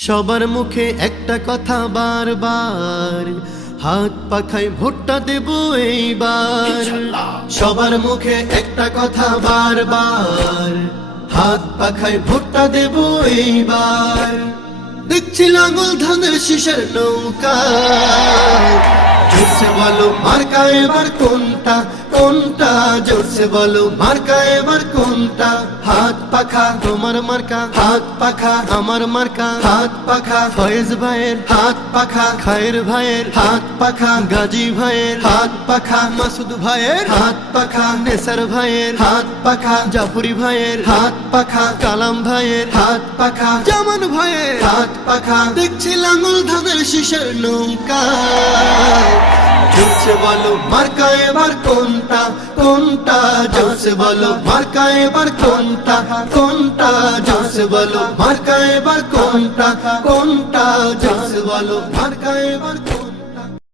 সবার মুখে একটা কথা বারবার হাত পাখায় ভোটটা দেব এইবার। সবার মুখে একটা কথা বারবার হাত পাখায় ভোটটা দেব এইবার। দেখছি লাঙ্গল ধানের শিশের নৌকা। বলো মার্কা এবার কোনটা? কোনটা জোরসে বলো মার্কা এবার কোনটা হাত পাখা তোমার মার্কা হাত পাখা আমার মার্কা হাত পাখা ফয়েজ ভাইয়ের হাত পাখা খায়ের ভাইয়ের হাত পাখা গাজী ভাইয়ের হাত পাখা মাসুদ ভাইয়ের হাত পাখা নেসার ভাইয়ের হাত পাখা জাফরি ভাইয়ের হাত পাখা কালাম ভাইয়ের হাত পাখা জামান ভাইয়ের হাত পাখা দেখছি লাঙ্গল ধানের শীষের নৌকা জোরসে বলো মার্কা এবার কোনটা কোনটা ঝুলছে বলো মার্কা এবার কোনটা কোনটা ঝুলছে বলো মার্কা এবার কোনটা কোনটা ঝুলছে বলো মার্কা এবার কোনটা